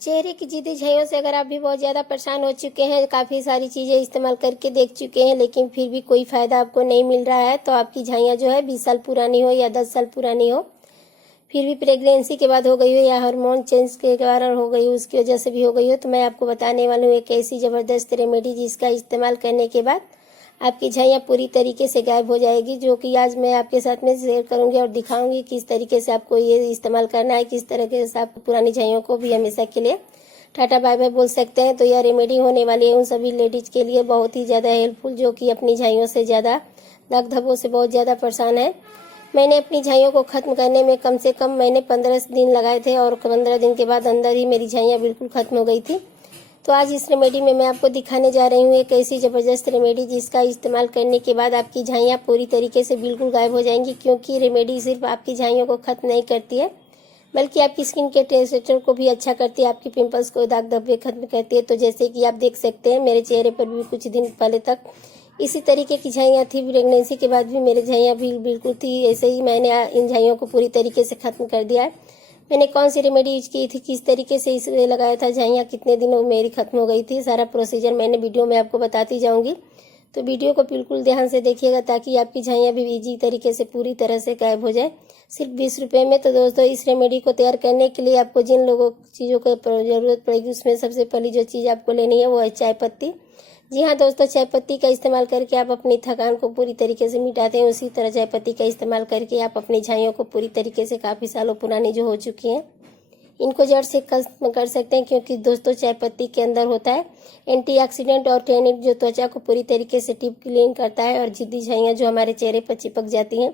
चेहरे की जिद्दी झाइयों से अगर आप भी बहुत ज़्यादा परेशान हो चुके हैं, काफ़ी सारी चीज़ें इस्तेमाल करके देख चुके हैं, लेकिन फिर भी कोई फ़ायदा आपको नहीं मिल रहा है, तो आपकी झाइयाँ जो है 20 साल पुरानी हो या 10 साल पुरानी हो, फिर भी प्रेगनेंसी के बाद हो गई हो या हार्मोन चेंज के कारण हो गई हो, उसकी वजह से भी हो गई हो, तो मैं आपको बताने वाली हूँ एक ऐसी ज़बरदस्त रेमेडी जिसका इस्तेमाल करने के बाद आपकी झाइयाँ पूरी तरीके से गायब हो जाएगी, जो कि आज मैं आपके साथ में शेयर करूंगी और दिखाऊंगी किस तरीके से आपको ये इस्तेमाल करना है, किस तरीके से आप पुरानी झाइयों को भी हमेशा के लिए टाटा बाय बाय बोल सकते हैं। तो यह रेमेडी होने वाली है उन सभी लेडीज के लिए बहुत ही ज़्यादा हेल्पफुल, जो कि अपनी झाइयों से ज़्यादा दाग धब्बों से बहुत ज़्यादा परेशान है। मैंने अपनी झाइयों को ख़त्म करने में कम से कम मैंने 15 दिन लगाए थे और 15 दिन के बाद अंदर ही मेरी झाइयाँ बिल्कुल ख़त्म हो गई थी। तो आज इस रेमेडी में मैं आपको दिखाने जा रही हूँ एक ऐसी ज़बरदस्त रेमेडी जिसका इस्तेमाल करने के बाद आपकी झाइयाँ पूरी तरीके से बिल्कुल गायब हो जाएंगी, क्योंकि रेमेडी सिर्फ आपकी झाइयों को ख़त्म नहीं करती है बल्कि आपकी स्किन के टेक्सचर को भी अच्छा करती है, आपकी पिंपल्स को दाग धब्बे खत्म करती है। तो जैसे कि आप देख सकते हैं मेरे चेहरे पर भी कुछ दिन पहले तक इसी तरीके की झाइयाँ थी, प्रेगनेंसी के बाद भी मेरी झाइयाँ भी बिल्कुल थी ऐसे ही। मैंने इन झाइयों को पूरी तरीके से ख़त्म कर दिया है। मैंने कौन सी रेमेडी यूज की थी, किस तरीके से इसे लगाया था, झाइयाँ कितने दिनों मेरी खत्म हो गई थी, सारा प्रोसीजर मैंने वीडियो में आपको बताती जाऊंगी। तो वीडियो को बिल्कुल ध्यान से देखिएगा ताकि आपकी झाइयाँ भी इजी तरीके से पूरी तरह से गायब हो जाए, सिर्फ 20 रुपये में। तो दोस्तों इस रेमेडी को तैयार करने के लिए आपको जिन लोगों चीज़ों की ज़रूरत पड़ेगी उसमें सबसे पहली जो चीज़ आपको लेनी है वो है चाय पत्ती। जी हाँ दोस्तों, चाय पत्ती का इस्तेमाल करके आप अपनी थकान को पूरी तरीके से मिटाते हैं, उसी तरह चाय पत्ती का इस्तेमाल करके आप अपनी झाइयों को पूरी तरीके से काफ़ी सालों पुरानी जो हो चुकी हैं इनको जड़ से खत्म कर सकते हैं, क्योंकि दोस्तों चाय पत्ती के अंदर होता है एंटीऑक्सीडेंट और टैनिन जो त्वचा को पूरी तरीके से डीप क्लीन करता है और जिद्दी झाइयाँ जो हमारे चेहरे पर चिपक जाती हैं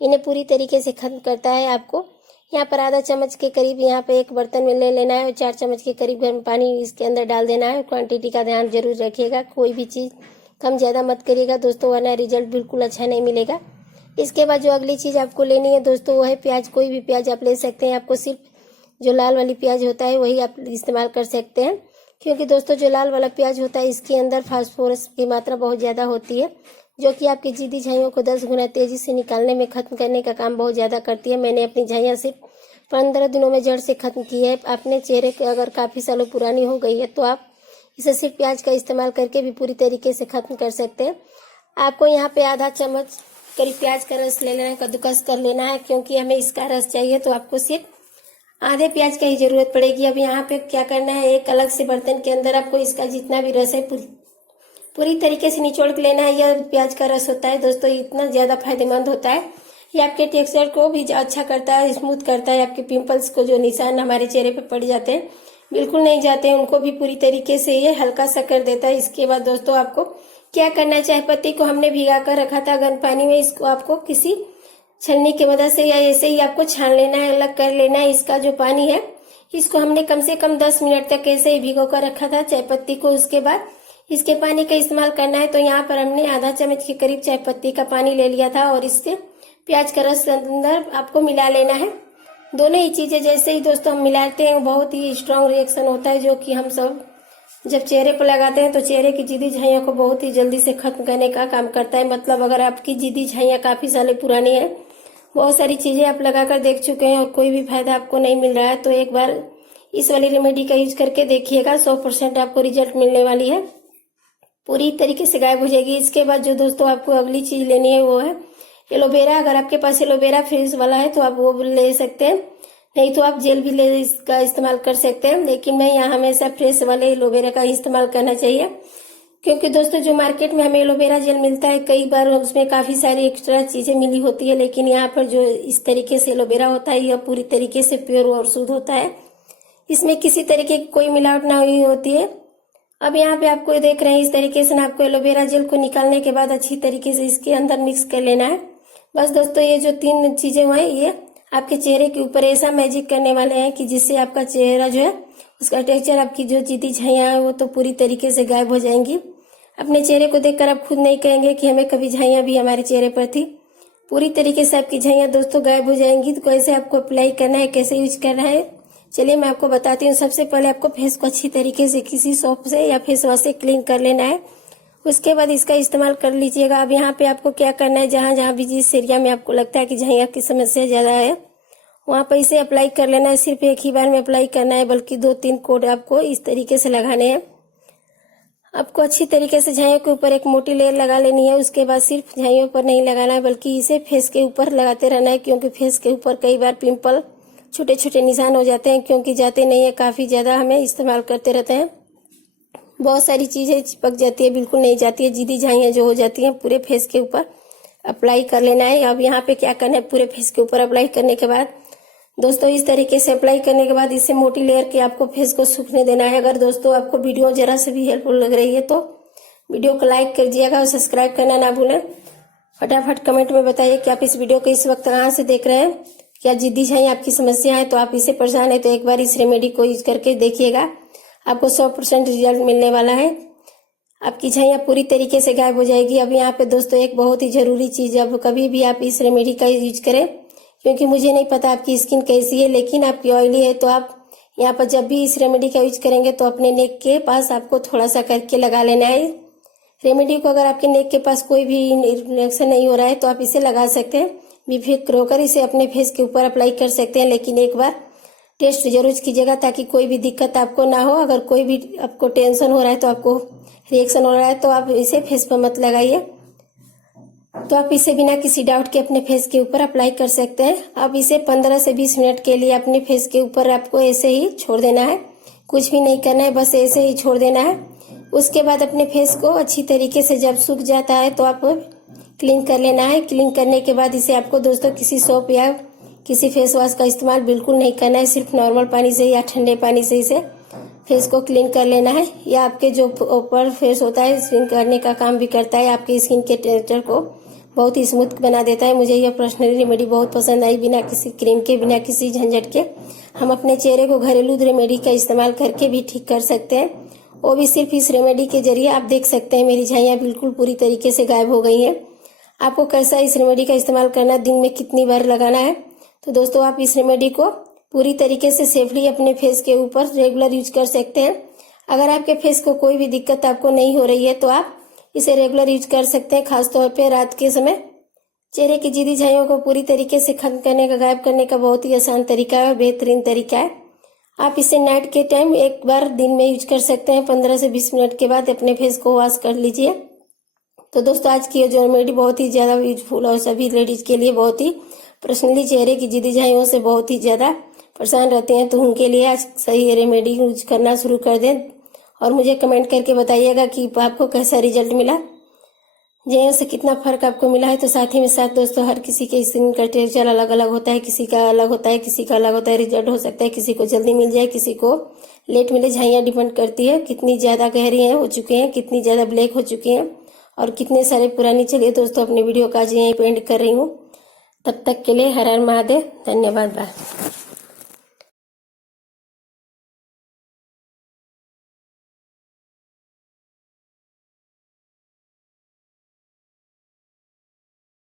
इन्हें पूरी तरीके से खत्म करता है। आपको यहाँ पर आधा चम्मच के करीब यहाँ पे एक बर्तन में ले लेना है और 4 चम्मच के करीब गर्म पानी इसके अंदर डाल देना है। क्वांटिटी का ध्यान जरूर रखिएगा, कोई भी चीज़ कम ज़्यादा मत करिएगा दोस्तों, वरना रिजल्ट बिल्कुल अच्छा नहीं मिलेगा। इसके बाद जो अगली चीज़ आपको लेनी है दोस्तों वो है प्याज। कोई भी प्याज आप ले सकते हैं, आपको सिर्फ जो लाल वाली प्याज होता है वही आप इस्तेमाल कर सकते हैं, क्योंकि दोस्तों जो लाल वाला प्याज होता है इसके अंदर फास्फोरस की मात्रा बहुत ज़्यादा होती है, जो कि आपकी जिद्दी झाइयों को 10 गुना तेज़ी से निकालने में ख़त्म करने का काम बहुत ज़्यादा करती है। मैंने अपनी झाइयाँ सिर्फ 15 दिनों में जड़ से ख़त्म की है। अपने चेहरे के अगर काफ़ी सालों पुरानी हो गई है तो आप इसे सिर्फ प्याज का इस्तेमाल करके भी पूरी तरीके से ख़त्म कर सकते हैं। आपको यहाँ पे आधा चम्मच करीब प्याज का रस ले लेना है, कद्दूकस कर लेना है, क्योंकि हमें इसका रस चाहिए तो आपको सिर्फ आधे प्याज की ही जरूरत पड़ेगी। अब यहाँ पे क्या करना है, एक अलग से बर्तन के अंदर आपको इसका जितना भी रस है पूरी तरीके से निचोड़ के लेना है। यह प्याज का रस होता है दोस्तों इतना ज़्यादा फायदेमंद होता है, ये आपके टेक्सचर को भी अच्छा करता है, स्मूथ करता है। आपके पिंपल्स को जो निशान हमारे चेहरे पे पड़ जाते हैं बिल्कुल नहीं जाते हैं, उनको भी पूरी तरीके से ये हल्का सा कर देता है। इसके बाद दोस्तों आपको क्या करना है, चाय पत्ती को हमने भिगा कर रखा था गर्म पानी में, इसको आपको किसी छलनी की मदद से या ऐसे ही आपको छान लेना है, अलग कर लेना है। इसका जो पानी है इसको हमने कम से कम 10 मिनट तक ऐसे ही भिगो कर रखा था चाय पत्ती को। उसके बाद इसके पानी का इस्तेमाल करना है। तो यहाँ पर हमने आधा चम्मच के करीब चाय पत्ती का पानी ले लिया था और इससे प्याज का रस अंदर आपको मिला लेना है। दोनों ही चीजें जैसे ही दोस्तों हम मिलाते हैं बहुत ही स्ट्रांग रिएक्शन होता है, जो कि हम सब जब चेहरे पर लगाते हैं तो चेहरे की जिद्दी झाइयों को बहुत ही जल्दी से खत्म करने का काम करता है। मतलब अगर आपकी जिद्दी झाइयाँ काफी साल पुरानी है, बहुत सारी चीजें आप लगाकर देख चुके हैं और कोई भी फायदा आपको नहीं मिल रहा है, तो एक बार इस वाली रेमेडी का यूज करके देखिएगा, 100% आपको रिजल्ट मिलने वाली है, पूरी तरीके से गायब हो जाएगी। इसके बाद जो दोस्तों आपको अगली चीज लेनी है वो है एलोवेरा। अगर आपके पास एलोवेरा फ्रेश वाला है तो आप वो ले सकते हैं, नहीं तो आप जेल भी इसका इस्तेमाल कर सकते हैं, लेकिन मैं यहाँ हमेशा फ्रेश वाले एलोवेरा का इस्तेमाल करना चाहिए, क्योंकि दोस्तों जो मार्केट में हमें एलोवेरा जेल मिलता है कई बार उसमें काफी सारी एक्स्ट्रा चीजें मिली होती है, लेकिन यहाँ पर जो इस तरीके से एलोवेरा होता है यह पूरी तरीके से प्योर और शुद्ध होता है, इसमें किसी तरीके की कोई मिलावट ना हुई होती है। अब यहाँ पे आपको देख रहे हैं इस तरीके से आपको एलोवेरा जेल को निकालने के बाद अच्छी तरीके से इसके अंदर मिक्स कर लेना है। बस दोस्तों ये जो 3 चीजें हैं ये आपके चेहरे के ऊपर ऐसा मैजिक करने वाले हैं कि जिससे आपका चेहरा जो है उसका टेक्सचर, आपकी जो जिद्दी झाइयाँ है वो तो पूरी तरीके से गायब हो जाएंगी। अपने चेहरे को देखकर आप खुद नहीं कहेंगे कि हमें कभी झाइयाँ भी हमारे चेहरे पर थी। पूरी तरीके से आपकी झाइयाँ दोस्तों गायब हो जाएंगी। तो कैसे आपको अप्लाई करना है, कैसे यूज करना है, चलिए मैं आपको बताती हूँ। सबसे पहले आपको फेस को अच्छी तरीके से किसी सोप से या फेस वॉश से क्लीन कर लेना है, उसके बाद इसका इस्तेमाल कर लीजिएगा। अब यहाँ पे आपको क्या करना है, जहाँ जहाँ भी जिस एरिया में आपको लगता है कि झाइयाँ की समस्या ज़्यादा है वहाँ पर इसे अप्लाई कर लेना है। सिर्फ एक ही बार में अप्लाई करना है, बल्कि 2-3 कोट आपको इस तरीके से लगाने हैं। आपको अच्छी तरीके से झाइयों के ऊपर एक मोटी लेयर लगा लेनी है। उसके बाद सिर्फ झाइयों पर नहीं लगाना है, बल्कि इसे फेस के ऊपर लगाते रहना है, क्योंकि फेस के ऊपर कई बार पिंपल, छोटे छोटे निशान हो जाते हैं, क्योंकि जाते नहीं है, काफ़ी ज़्यादा हमें इस्तेमाल करते रहते हैं। बहुत सारी चीज़ें चिपक जाती है, बिल्कुल नहीं जाती है। जिदी झाइयाँ जो हो जाती हैं पूरे फेस के ऊपर अप्लाई कर लेना है। अब यहाँ पे क्या करना है, पूरे फेस के ऊपर अप्लाई करने के बाद दोस्तों इस तरीके से अप्लाई करने के बाद इसे मोटी लेयर के आपको फेस को सूखने देना है। अगर दोस्तों आपको वीडियो जरा से भी हेल्पफुल लग रही है तो वीडियो को लाइक कर दीजिएगा और सब्सक्राइब करना ना भूलें। फटाफट कमेंट में बताइए कि आप इस वीडियो को इस वक्त कहाँ से देख रहे हैं। क्या जिद्दी झाई आपकी समस्या है तो आप इससे परेशान है तो एक बार इस रेमेडी को यूज करके देखिएगा, आपको 100% रिजल्ट मिलने वाला है। आपकी झाइयाँ पूरी तरीके से गायब हो जाएगी। अब यहाँ पे दोस्तों एक बहुत ही जरूरी चीज, अब कभी भी आप इस रेमेडी का यूज करें, क्योंकि मुझे नहीं पता आपकी स्किन कैसी है, लेकिन आपकी ऑयली है तो आप यहाँ पर जब भी इस रेमेडी का यूज करेंगे तो अपने नेक के पास आपको थोड़ा सा करके लगा लेना है रेमेडी को। अगर आपके नेक के पास कोई भी रिएक्शन नहीं हो रहा है तो आप इसे लगा सकते हैं। बेफिक्र होकर इसे अपने फेस के ऊपर अप्लाई कर सकते हैं, लेकिन एक बार टेस्ट जरूर कीजिएगा ताकि कोई भी दिक्कत आपको ना हो। अगर कोई भी आपको टेंशन हो रहा है तो आपको रिएक्शन हो रहा है तो आप इसे फेस पर मत लगाइए। तो आप इसे बिना किसी डाउट के अपने फेस के ऊपर अप्लाई कर सकते हैं। अब इसे 15 से 20 मिनट के लिए अपने फेस के ऊपर आपको ऐसे ही छोड़ देना है, कुछ भी नहीं करना है, बस ऐसे ही छोड़ देना है। उसके बाद अपने फेस को अच्छी तरीके से जब सूख जाता है तो आप क्लीन कर लेना है। क्लीन करने के बाद इसे आपको दोस्तों किसी सोप या किसी फेस वॉश का इस्तेमाल बिल्कुल नहीं करना है, सिर्फ नॉर्मल पानी से या ठंडे पानी से इसे फेस को क्लीन कर लेना है। या आपके जो ऊपर फेस होता है क्लीन करने का काम भी करता है, आपके स्किन के टेक्सचर को बहुत ही स्मूथ बना देता है। मुझे यह पर्सनली रेमेडी बहुत पसंद आई। बिना किसी क्रीम के, बिना किसी झंझट के हम अपने चेहरे को घरेलू रेमेडी का इस्तेमाल करके भी ठीक कर सकते हैं, वो भी सिर्फ इस रेमेडी के जरिए। आप देख सकते हैं मेरी झाइयाँ बिल्कुल पूरी तरीके से गायब हो गई हैं। आपको कैसा इस रेमेडी का इस्तेमाल करना, दिन में कितनी बार लगाना है, तो दोस्तों आप इस रेमेडी को पूरी तरीके से सेफली अपने फेस के ऊपर रेगुलर यूज कर सकते हैं। अगर आपके फेस को कोई भी दिक्कत आपको नहीं हो रही है तो आप इसे रेगुलर यूज कर सकते हैं। खासतौर पे रात के समय चेहरे की जिद्दी झाइयों को पूरी तरीके से खत्म करने का, गायब करने का बहुत ही आसान तरीका है, बेहतरीन तरीका है। आप इसे नाइट के टाइम एक बार दिन में यूज कर सकते हैं। 15 से 20 मिनट के बाद अपने फेस को वॉश कर लीजिए। तो दोस्तों आज की जो रेमेडी बहुत ही ज्यादा यूजफुल और सभी लेडीज के लिए बहुत ही पर्सनली चेहरे की जिद्दी झाइयों से बहुत ही ज्यादा परेशान रहते हैं, तो उनके लिए आज सही रेमेडी यूज करना शुरू कर दें और मुझे कमेंट करके बताइएगा कि आपको कैसा रिजल्ट मिला, झाइयों से कितना फर्क आपको मिला है। तो साथ ही में साथ दोस्तों हर किसी के स्किन का टेक्सचर अलग अलग होता है, किसी का अलग होता है, किसी का अलग होता है। रिजल्ट हो सकता है किसी को जल्दी मिल जाए, किसी को लेट मिले। झाइयाँ डिपेंड करती है कितनी ज्यादा गहरी हैं हो चुके हैं, कितनी ज्यादा ब्लैक हो चुकी हैं और कितने सारे पुरानी। चलिए दोस्तों अपने वीडियो का आज यहीं पे एंड कर रही हूँ। तब तक के लिए हर हर महादेव, धन्यवाद, बाय।